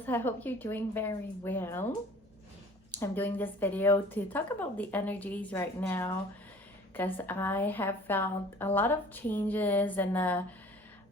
girls, I hope you're doing very well. I'm doing this video to talk about the energies right now because I have felt a lot of changes and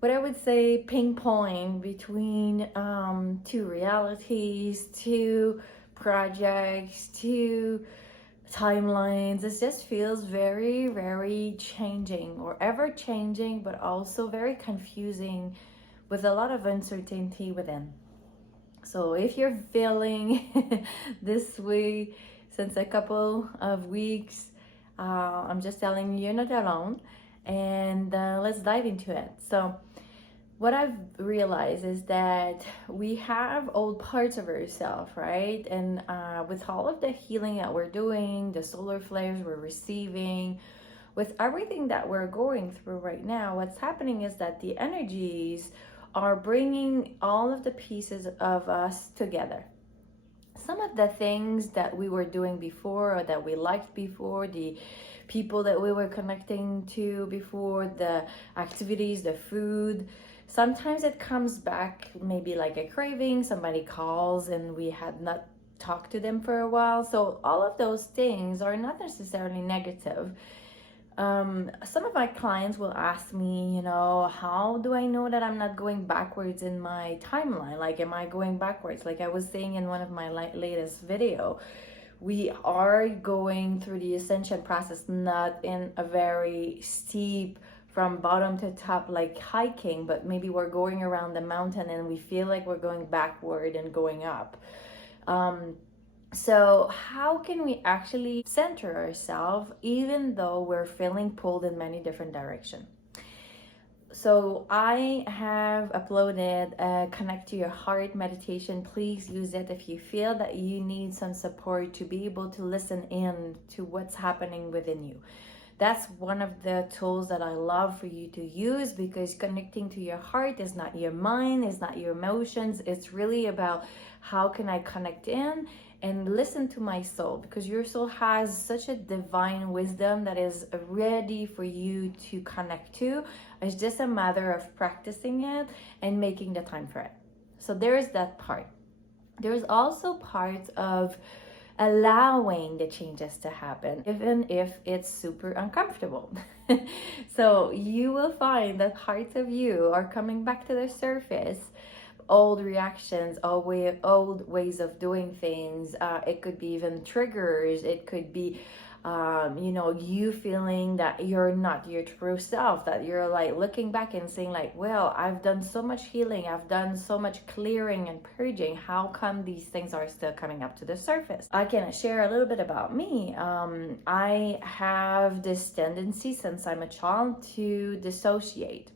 what I would say ping pong between two realities, two projects, two timelines. It just feels very, very changing or ever changing, but also very confusing with a lot of uncertainty within. So if you're feeling this way since a couple of weeks, I'm just telling you, you're not alone. And let's dive into it. So what I've realized is that we have old parts of ourselves, right? And with all of the healing that we're doing, the solar flares we're receiving, with everything that we're going through right now, what's happening is that the energies are bringing all of the pieces of us together. Some of the things that we were doing before or that we liked before, the people that we were connecting to before, the activities, the food, sometimes it comes back maybe like a craving. Somebody calls and we had not talked to them for a while. So all of those things are not necessarily negative. Some of my clients will ask me, how do I know that I'm not going backwards in my timeline? Like, am I going backwards? Like I was saying in one of my latest video, we are going through the ascension process, not in a very steep from bottom to top like hiking, but maybe we're going around the mountain and we feel like we're going backward and going up. So how can we actually center ourselves even though we're feeling pulled in many different directions? So I have uploaded a Connect to Your Heart meditation. Please use it if you feel that you need some support to be able to listen in to what's happening within you. That's one of the tools that I love for you to use, because connecting to your heart is not your mind, it's not your emotions. It's really about how can I connect in and listen to my soul, because your soul has such a divine wisdom that is ready for you to connect to. It's just a matter of practicing it and making the time for it. So there's that part. There's also parts of allowing the changes to happen, even if it's super uncomfortable. So you will find that parts of you are coming back to the surface. Old reactions, old ways of doing things. It could be even triggers. It could be you feeling that you're not your true self, that you're like looking back and saying like, well, I've done so much healing, I've done so much clearing and purging, how come these things are still coming up to the surface? I can share a little bit about me. I have this tendency since I'm a child to dissociate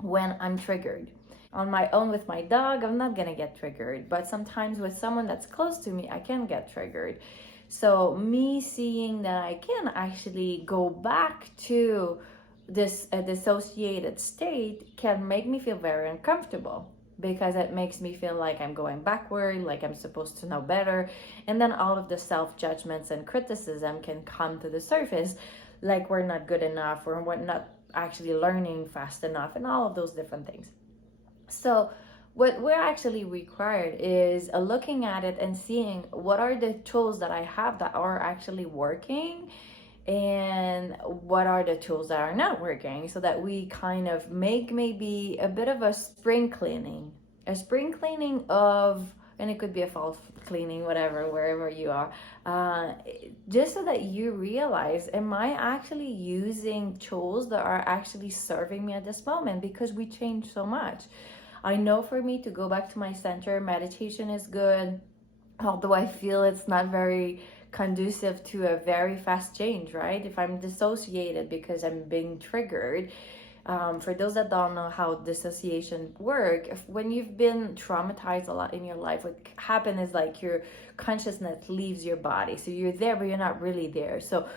when I'm triggered. On my own with my dog, I'm not gonna get triggered, but sometimes with someone that's close to me, I can get triggered. So me seeing that I can actually go back to this dissociated state can make me feel very uncomfortable, because it makes me feel like I'm going backward, like I'm supposed to know better. And then all of the self-judgments and criticism can come to the surface, like we're not good enough or we're not actually learning fast enough and all of those different things. So what we're actually required is looking at it and seeing what are the tools that I have that are actually working and what are the tools that are not working, so that we kind of make maybe a bit of a spring cleaning of, and it could be a fall cleaning, whatever, wherever you are, just so that you realize, am I actually using tools that are actually serving me at this moment? Because we change so much. I know for me to go back to my center, meditation is good, although I feel it's not very conducive to a very fast change, right? If I'm dissociated because I'm being triggered, for those that don't know how dissociation work, when you've been traumatized a lot in your life, what happens is like your consciousness leaves your body. So you're there, but you're not really there. So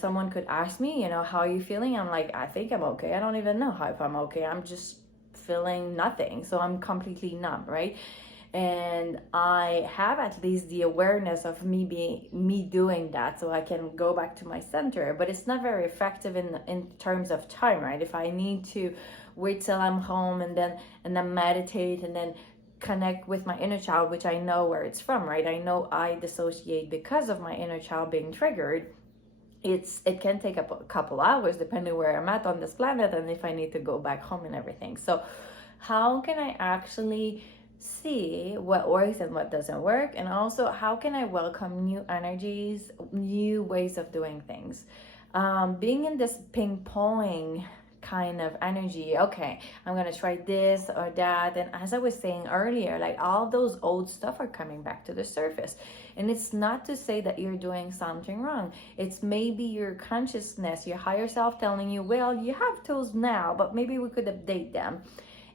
someone could ask me, how are you feeling? I'm like, I think I'm okay. I don't even know if I'm okay. I'm just feeling nothing. So I'm completely numb, right? And I have at least the awareness of me doing that, so I can go back to my center. But it's not very effective in terms of time, right? If I need to wait till I'm home and then meditate and then connect with my inner child, which I know where it's from, right? I know I dissociate because of my inner child being triggered. It can take a couple hours depending where I'm at on this planet and if I need to go back home and everything. So how can I actually see what works and what doesn't work? And also, how can I welcome new energies, new ways of doing things? Being in this ping-ponging kind of energy, okay, I'm gonna try this or that, and as I was saying earlier, like all those old stuff are coming back to the surface. And it's not to say that you're doing something wrong. It's maybe your consciousness, your higher self telling you, well, you have tools now, but maybe we could update them.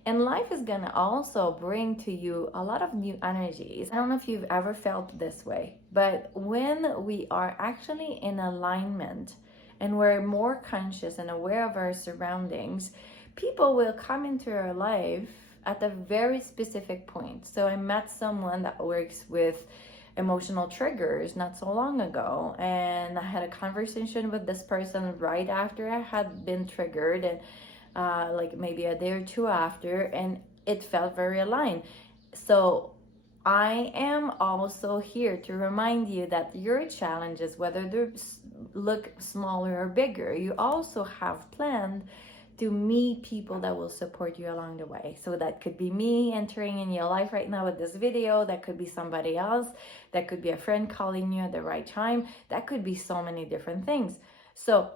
And life is gonna also bring to you a lot of new energies. I don't know if you've ever felt this way, but when we are actually in alignment and we're more conscious and aware of our surroundings, people will come into our life at a very specific point. So I met someone that works with emotional triggers not so long ago, and I had a conversation with this person right after I had been triggered, and like maybe a day or two after, and it felt very aligned. So I am also here to remind you that your challenges, whether they look smaller or bigger, you also have planned to meet people that will support you along the way. So that could be me entering in your life right now with this video. That could be somebody else. That could be a friend calling you at the right time. That could be so many different things. So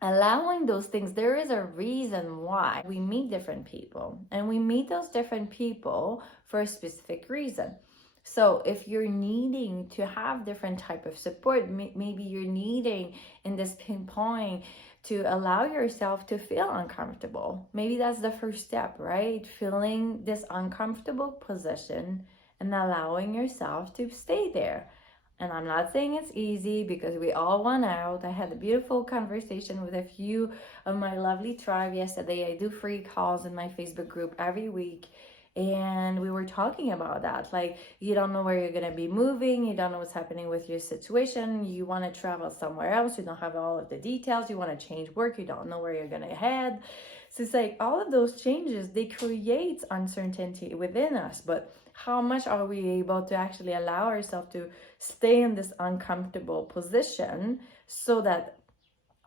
allowing those things, there is a reason why we meet different people, and we meet those different people for a specific reason. So if you're needing to have different type of support, maybe you're needing in this pinpoint to allow yourself to feel uncomfortable. Maybe that's the first step, right? Feeling this uncomfortable position and allowing yourself to stay there. And I'm not saying it's easy, because we all want out. I had a beautiful conversation with a few of my lovely tribe yesterday. I do free calls in my Facebook group every week. And we were talking about that. Like, you don't know where you're going to be moving. You don't know what's happening with your situation. You want to travel somewhere else. You don't have all of the details. You want to change work. You don't know where you're going to head. So it's like all of those changes, they create uncertainty within us. But how much are we able to actually allow ourselves to stay in this uncomfortable position so that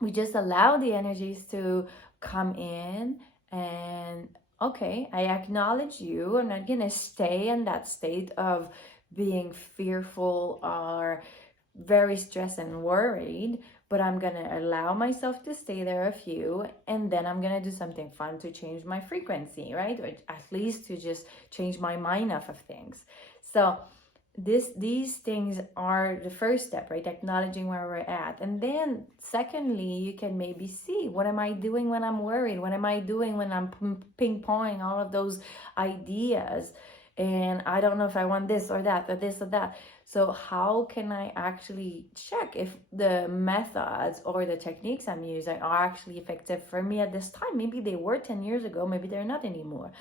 we just allow the energies to come in and, okay, I acknowledge you. I'm not going to stay in that state of being fearful or very stressed and worried, but I'm going to allow myself to stay there a few, and then I'm going to do something fun to change my frequency, right? Or at least to just change my mind off of things. So these things are the first step, right? Acknowledging where we're at. And then secondly, you can maybe see, what am I doing when I'm worried? What am I doing when I'm ping-ponging all of those ideas? And I don't know if I want this or that or this or that. So how can I actually check if the methods or the techniques I'm using are actually effective for me at this time? Maybe they were 10 years ago, maybe they're not anymore.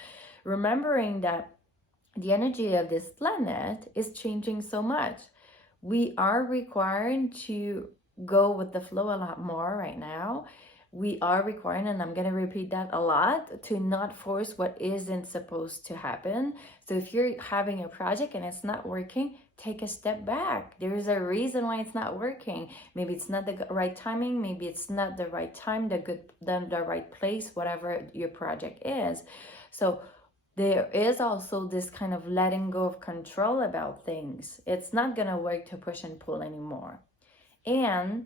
Remembering that the energy of this planet is changing so much. We are required to go with the flow a lot more right now. We are required, and I'm going to repeat that a lot, to not force what isn't supposed to happen. So if you're having a project and it's not working, take a step back. There's a reason why it's not working. Maybe it's not the right timing. Maybe it's not the right time, the right place, whatever your project is. So there is also this kind of letting go of control about things. It's not going to work to push and pull anymore. And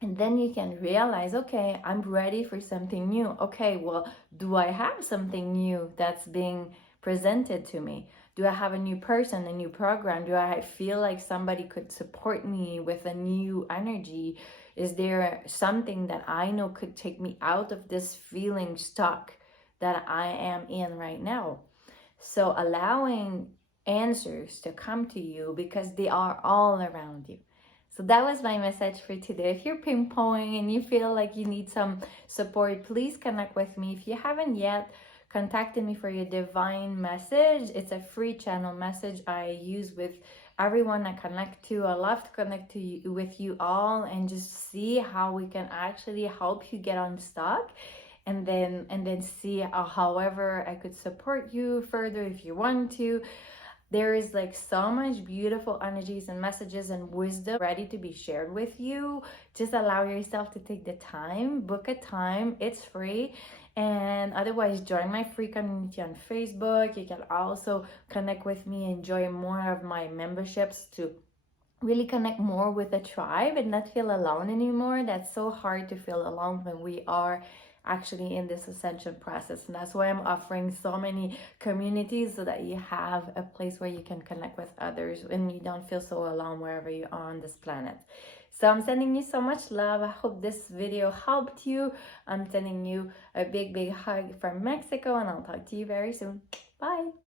then you can realize, okay, I'm ready for something new. Okay, well, do I have something new that's being presented to me? Do I have a new person, a new program? Do I feel like somebody could support me with a new energy? Is there something that I know could take me out of this feeling stuck that I am in right now? So allowing answers to come to you, because they are all around you. So that was my message for today. If you're ping-ponging and you feel like you need some support, please connect with me. If you haven't yet contacted me for your divine message, it's a free channel message I use with everyone I connect to. I love to connect with you all and just see how we can actually help you get unstuck and then see however I could support you further if you want to. There is like so much beautiful energies and messages and wisdom ready to be shared with you. Just allow yourself to take the time, book a time, it's free. And otherwise, join my free community on Facebook. You can also connect with me, enjoy more of my memberships to really connect more with the tribe and not feel alone anymore. That's so hard to feel alone when we are actually in this ascension process, and that's why I'm offering so many communities, so that you have a place where you can connect with others and you don't feel so alone wherever you are on this planet. So I'm sending you so much love. I hope this video helped you. I'm sending you a big hug from Mexico, and I'll talk to you very soon. Bye.